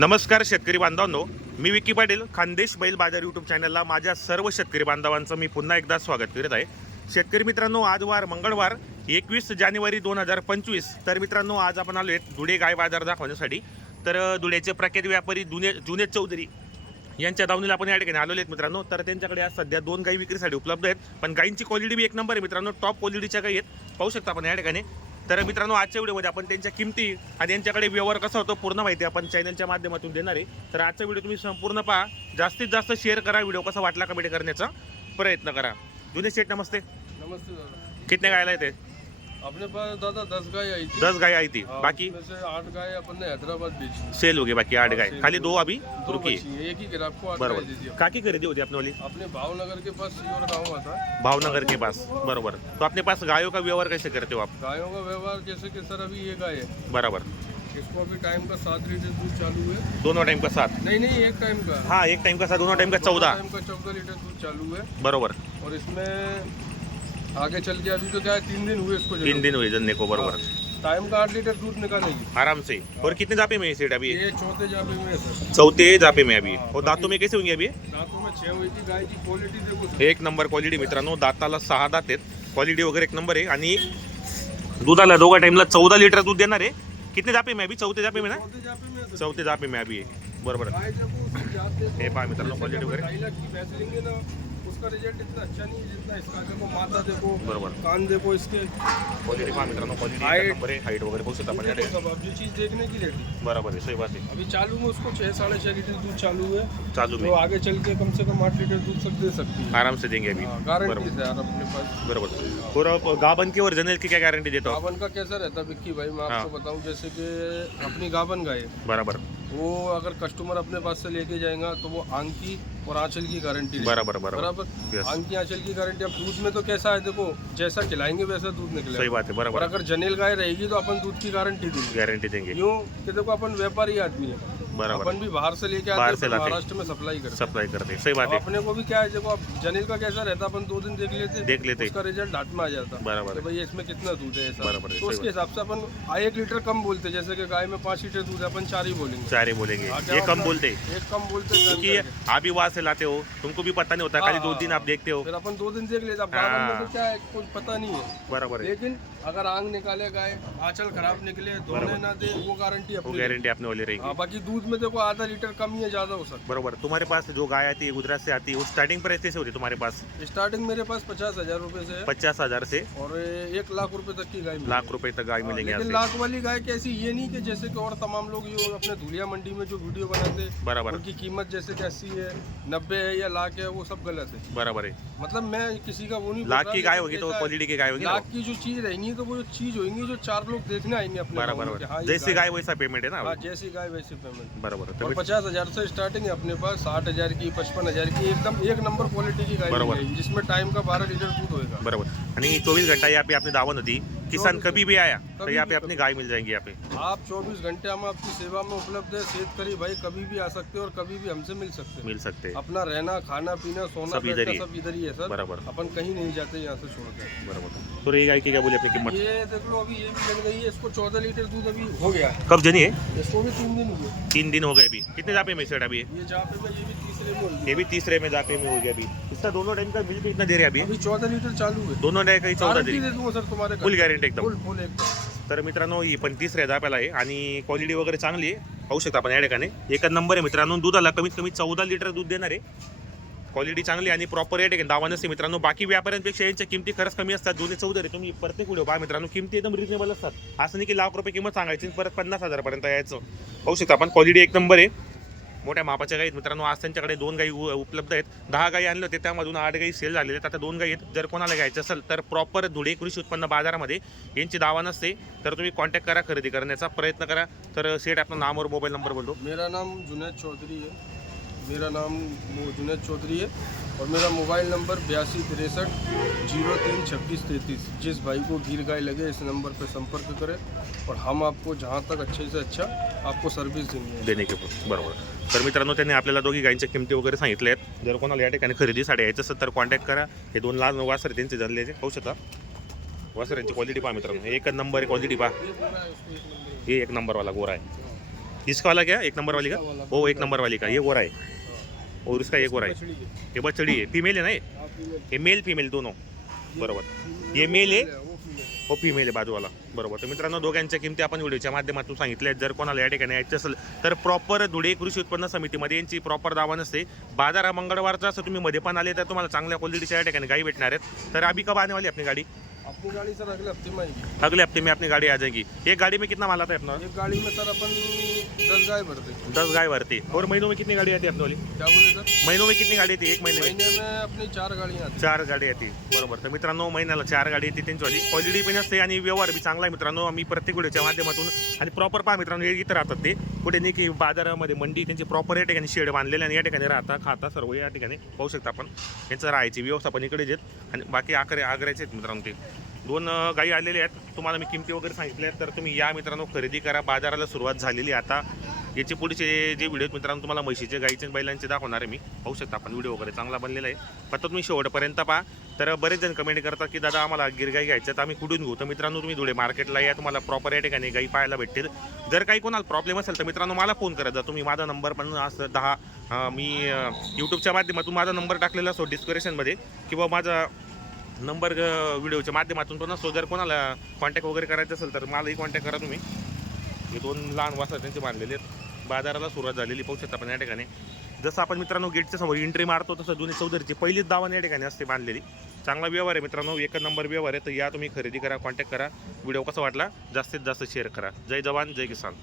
नमस्कार शेतकरी बांधवांनो. मी विकी पाटील खानदेश बैल बाजार यूट्यूब चॅनलला माझ्या सर्व शेतकरी बांधवांचं मी पुन्हा एकदा स्वागत करीत आहे. शेतकरी मित्रांनो आज वार मंगळवार एकवीस जानेवारी दोन हजार पंचवीस. तर मित्रांनो आज आपण आलो आहेत धुळे गाय बाजार दाखवण्यासाठी. तर अ, धुळ्याचे प्रख्यात व्यापारी दुने जुने चौधरी यांच्या दावणीला आपण या ठिकाणी आलेले आहेत मित्रांनो. तर त्यांच्याकडे आज सध्या दोन गाई विक्रीसाठी उपलब्ध आहेत. पण गाईंची क्वालिटी बी एक नंबर आहे मित्रांनो. टॉप क्वालिटीच्या गाई आहेत. पाहू शकता आपण या ठिकाणी. तर मित्रांनो आजच्या व्हिडिओमध्ये आपण त्यांच्या किमती आणि यांच्याकडे व्यवहार कसा होतो पूर्ण माहिती आपण चॅनलच्या माध्यमातून देणार आहे. तर आजचा व्हिडिओ तुम्ही संपूर्ण पहा. जास्तीत जास्त शेअर करा. व्हिडिओ कसा वाटला कमेंट करण्याचा प्रयत्न करा. जुने शेठ नमस्ते. नमस्ते कितने गायला येते? अपने पास दादा दस गाय आई थी। दस गाय आई थी। हाँ, बाकी? उसमें से आठ गाय अपन ने हैदराबाद बेची। सेल हो गई बाकी आठ गाय। खाली दो अभी? दो रुकी। बची है, एक ही गिरा आपको आठ गाय दे दी बरोबर काकी खरेदी होती अपने वाली? अपने भावनगर के पास सीवर गाँव आता। है भावनगर के पास। बरोबर। तो अपने पास गायों का व्यवहार कैसे करते हो आप? गायों का व्यवहार जैसे कि सर अभी ये गाय है। बराबर। इसको अभी टाइम का सात लीटर दूध चालू है। दोनों टाइम का साथ नहीं नहीं एक टाइम का। हाँ एक टाइम का साथ दोनों टाइम का चौदह। टाइम का चौदह लीटर दूध चालू है। बरोबर। और इसमें आगे चल के अभी तो क्या है तीन दिन हुए इसको तीन दिन हुए जनने को बरोबर। टाइम का आठ लीटर दूध निकालेगी आराम से। और कितने जापे में है सेठ अभी? ये चौथे जापे में सर। चौथे जापे में अभी। और दांतों में कैसे होंगे अभी? दांतों में छह हुई थी गाय की क्वालिटी देखो एक नंबर क्वालिटी मित्रांनो दाताला सहा दात आहेत. क्वालिटी वगैरे एक नंबर आहे. आणि दुधाला दोघा टाइमला चौदा लिटर दूध देणार आहे. कितने जापे में अभी? चौथे जापे में ना? चौथे जापे में है अभी. बरोबर. हे पहा मित्रांनो क्वालिटी कि वगैरे ढाई लाख की भैंस लेंगे ना उसका रिज़ल्ट इतना अच्छा नहीं है जितना इसका। देखो माथा देखो बरोबर। कान देखो इसके। क्वालिटी पहा मित्रांनो क्वालिटी एक नंबर आहे हाईट वगैरे पाहू शकता आपण देखो सब अब ये चीज़ देखने की रहती है सही बात आहे अभी चालू में उसको साढ़े लीटर दूध चालू है। चालू में। तो आगे चल के कम से कम आठ लीटर दूध तक दे सकती है। आराम से देंगे अभी। गारंटी है यार अपने पास। बरोबर। और गाबन की और जनरल की क्या गारंटी देता हो गावन का कैसा रहता है विक्की भाई? मैं आपको बताऊँ जैसे कि अपनी गावन गाय है। बरोबर। वो अगर कस्टमर अपने पास से लेके जाएगा तो वो आंग की और आंचल की गारंटी बराबर बराबर। आंग की आंचल की गारंटी अब दूध में तो कैसा है? देखो जैसा खिलाएँगे वैसा दूध निकलेगा। सही बात है बराबर। अगर जनेल गाय रहेगी तो अपन दूध की गारंटी देंगे। गारंटी देंगे। क्यों? कि देखो अपन व्यापारी आदमी है। बराबर अपन भी बाहर से लेके बाहर आते से हैं लाते। महाराष्ट्र में सप्लाई करते सप्लाई करते सही बात है। अपने को भी क्या है देखो जनेल का कैसा रहता अपन दो दिन देख लेते देख लेते। उसका रिज़ल्ट हाथ में आ जाता। बराबर है। भाई इसमें कितना दूध है ऐसा। बराबर है, तो उसके हिसाब से अपन एक लीटर कम बोलते जैसे कि गाय में पाँच लीटर दूध है अपन चार ही बोलेंगे। चार ही बोलेंगे। हाँ, ये कम बोलते। एक कम बोलते क्योंकि आप ही वहाँ से लाते हो तुमको भी पता नहीं होता खाली दो दिन आप देखते हो। फिर अपन दो दिन देख लेते हाँ। तो क्या है कुछ पता नहीं है। बराबर लेकिन अगर आंग निकाले गाय आंचल खराब निकले धोने ना दे वो गारंटी वो गारंटी अपने वाली रहेगी। हाँ बाकी दूध में देखो आधा लीटर कम ही है ज़्यादा हो सकता बरोबर तुम्हारे पास जो गाय आती है गुजरात से आती है वो स्टार्टिंग प्राइस कैसे होती है तुम्हारे पास? है स्टार्टिंग मेरे पास पचास हज़ार रूपए से है। पचास हज़ार से? और एक लाख रुपए तक की गाय मिलेगी। लाख रुपए तक गाय हाँ, मिलेंगे लेकिन लाख वाली गाय कैसी ये नहीं कि जैसे कि और तमाम लोग ये अपने धुलिया मंडी में जो वीडियो बनाते बराबर। उनकी कीमत जैसे कि अस्सी है नब्बे है या लाख है वो सब गलत है। बराबर है। मतलब मैं किसी का वो नहीं बोल लाख रहा, की गाय लेकिन होगी तो कैसा है, क्वालिटी की गाय होगी ना लाख की जो चीज़ रहेंगी तो वो जो चीज़ होगी जो चार लोग देखने आएँगे अपने बराबर गाँव में कि हाँ, बराबर ये जैसी गाय वैसा पेमेंट है हाँ ना जैसी गाय वैसी पेमेंट बरोबर और पचास हजार से स्टार्टिंग है अपने पास साठ हजार की पचपन हजार की एकदम एक नंबर क्वालिटी की बराबर। मिलेगी, जिसमें टाइम का बारह लीटर दूध होएगा। बरोबर. चौबीस घंटा यहाँ पे अपनी दावत होती. किसान कभी भी आया तो यहाँ पे अपनी गाय मिल जाएँगी यहाँ पे. आप 24 घंटे हम आपकी सेवा में उपलब्ध है. शेतकरी भाई कभी भी आ सकते हैं और कभी भी हमसे मिल सकते हैं. मिल सकते हैं. अपना रहना खाना पीना सोना सब इधर ही है। सब इधर ही है सर. बराबर. अपन कहीं नहीं जाते यहाँ से छोड़कर बरोबर. तो ये गाय की क्या बोली अपनी कीमत? ये देख लो अभी ये भी लग गई है. इसको चौदह लीटर दूध अभी हो गया कब जनी है? इसको भी तीन दिन हो हुए. तीन दिन हो गए अभी. कितने जापे में सेट अभी ये जहाँ पे मैं ये भी तीसरे में ये भी तीसरे में जापे में हो गया अभी. इसका दोनों टाइम का बिल कितना दे रहे अभी? अभी चौदह लीटर चालू है दोनों टाइम का चौदा गारंटी तरी. दे दूंगा सर तुम्हारे फुल गॅरंटी एकदम. फुल फुल एकदम. तर मित्रांनो ही पण तिसऱ्या जाप्याला आहे आणि क्वालिटी वगैरे चांगली आहे. पाहू शकता आपण या ठिकाणी. एकच नंबर आहे मित्रांनो दुधाला कमीत कमी चौदा लिटर दूध देणार आहे. क्वालिटी चांगली आणि प्रॉपर रेट आहे. दावा नसते मित्रांनो बाकी व्यापाऱ्यांपेक्षा यांच्या किमती खरंच कमी असतात. जुने चौदा रे तुम्ही प्रत्येक व्हिडिओ पहा मित्रांनो किमती एकदम रिजनेबल असतात. असं नाही की लाख रुपये किंमत सांगायची आणि परत पन्नास हजारपर्यंत यायचं. पाहू शकता आपण क्वालिटी एक नंबर आहे. मोठ्या मापाच्या गाई आहेत मित्रांनो आज त्यांच्याकडे दोन गाई उ- उपलब्ध आहेत. दहा गाई आणले होते त्यामधून आठ गाई सेल झालेले आहेत. आता दोन गाई आहेत. जर कोणाला घ्यायचं असेल तर प्रॉपर धुळे कृषी उत्पन्न बाजारामध्ये यांची दावा नसते. तर तुम्ही कॉन्टॅक्ट करा खरेदी करण्याचा प्रयत्न करा. तर सेट आपलं नाम और मोबाईल नंबर बोलतो. मेरा नाम जुनेद चौधरी आहे मेरा नाम जुनेद चौधरी आहे और मेरा मोबाइल नंबर बयासी तिरसठ जीरो तीन छब्बीस तैंतीस। जिस भाई को गिर गाय लगे इस नंबर पर संपर्क करें और हम आपको जहाँ तक अच्छे से अच्छा आपको सर्विस देंगे। देणे के बरोबर। तर मित्रांनो त्यांनी आपल्याला दोघी गायींच्या किमती वगैरे सांगितल्या आहेत. जर कोणाला या ठिकाणी खरेदीसाठी यायचं असेल तर कॉन्टॅक्ट करा. हे दोन लहान वासर त्यांचे झालेले पाहू शकता. वासर यांची क्वालिटी पहा मित्रांनो. हे एकच नंबर आहे क्वालिटी पहा. हे एक नंबरवाला गोरा आहे. इसका वाला क्या एक नंबरवाली का? हो एक नंबरवाली का? ये गोरा आहे. और उसका एक और है ये बछड़ी है फीमेल है ना ये ये मेल फिमेल दोनों. बरोबर. ये मेल आहे? हो फिमेल आहे बाजूवाला. बरोबर. तर मित्रांनो दोघांच्या किमती आपण व्हिडिओच्या माध्यमातून सांगितल्या आहेत. जर कोणाला या ठिकाणी यायचं असेल तर प्रॉपर धुळे कृषी उत्पन्न समितीमध्ये यांची प्रॉपर दावा नसते बाजार हा मंगळवारचा असं तुम्ही मध्ये पण आले तर तुम्हाला चांगल्या क्वालिटीच्या या ठिकाणी गाडी भेटणार आहेत. तर अभी कब आने वाली गाड़ी. अपनी गाड़ी सर अगले हफ्ते में आएगी। अगले हफ्ते में अपनी गाड़ी आ जाएगी। एक गाड़ी में कितना माल आता है अपना? एक गाड़ी में सर अपन दस गाय भरते हैं। दस गाय भरती है। और महीनों में कितनी गाड़ी आती है अपनी वाली? क्या बोले सर? महीनों में कितनी गाड़ी है एक महीने में? महीने में अपनी चार गाड़ियाँ आती चार गाडी येते बरोबर। तर मित्रांनो महिन्याला चार गाडी येते त्यांचीवाली क्वालिटी पण असते आणि व्यवहार बी चांगला आहे मित्रांनो. आम्ही प्रत्येक व्हिडिओच्या माध्यमातून आणि प्रॉपर पहा मित्रांनो हे इथं राहतात ते. कुठे नाही की बाजारामध्ये मंडी त्यांची प्रॉपर या ठिकाणी शेड बांधलेले आणि या ठिकाणी राहता खाता सर्व या ठिकाणी पाहू शकता आपण. यांचं राहायची व्यवस्था पण इकडेच आहेत. आणि बाकी आकरे आग्र्याचे आहेत मित्रांनो ते. दोन गाई आलेले आहेत. तुम्हाला मी किमती वगैरे सांगितल्या आहेत. तर तुम्ही या मित्रांनो खरेदी करा. बाजाराला सुरुवात झालेली आता. याचे पुढचे जे व्हिडिओ मित्रांनो तुम्हाला म्हशीचे गाईचे बैलांचे दाखवणार आहे मी. पाहू शकता आपण. व्हिडिओ वगैरे चांगला बनलेला आहे. फक्त तुम्ही शेवटपर्यंत पहा. तर बरेच जण कमेंट करतात की दादा आम्हाला गिरगाई घ्यायचं तर आम्ही कुठून घेऊ? तर मित्रांनो तुम्ही धुळे मार्केटला या. तुम्हाला प्रॉपर या ठिकाणी गाई पाहायला भेटतील. जर काही कोणाला प्रॉब्लेम असेल तर मित्रांनो मला फोन करा. जा तुम्ही माझा नंबर पण असं दहा मी यूट्यूबच्या माध्यमातून माझा नंबर टाकलेला असतो डिस्क्रिप्शनमध्ये किंवा माझा नंबर व्हिडिओच्या माध्यमातून पण असतो जर कोणाला कॉन्टॅक्ट वगैरे करायचं असेल तर मलाही कॉन्टॅक्ट करा तुम्ही. हे दोन लहान वासर त्यांचे बांधलेले आहेत. बाजाराला सुरुवात झालेली पाहू शकता आपण या ठिकाणी. जसं आपण मित्रांनो गेटच्या समोर एंट्री मारतो तसं जुनी चौधरीची पहिलीच दावा या ठिकाणी असते बांधलेली. चांगला व्यवहार आहे मित्रांनो एक नंबर व्यवहार आहे. तर या तुम्ही खरेदी करा कॉन्टॅक्ट करा. व्हिडिओ कसा वाटला जास्तीत जास्त शेअर करा. जय जवान जय किसान.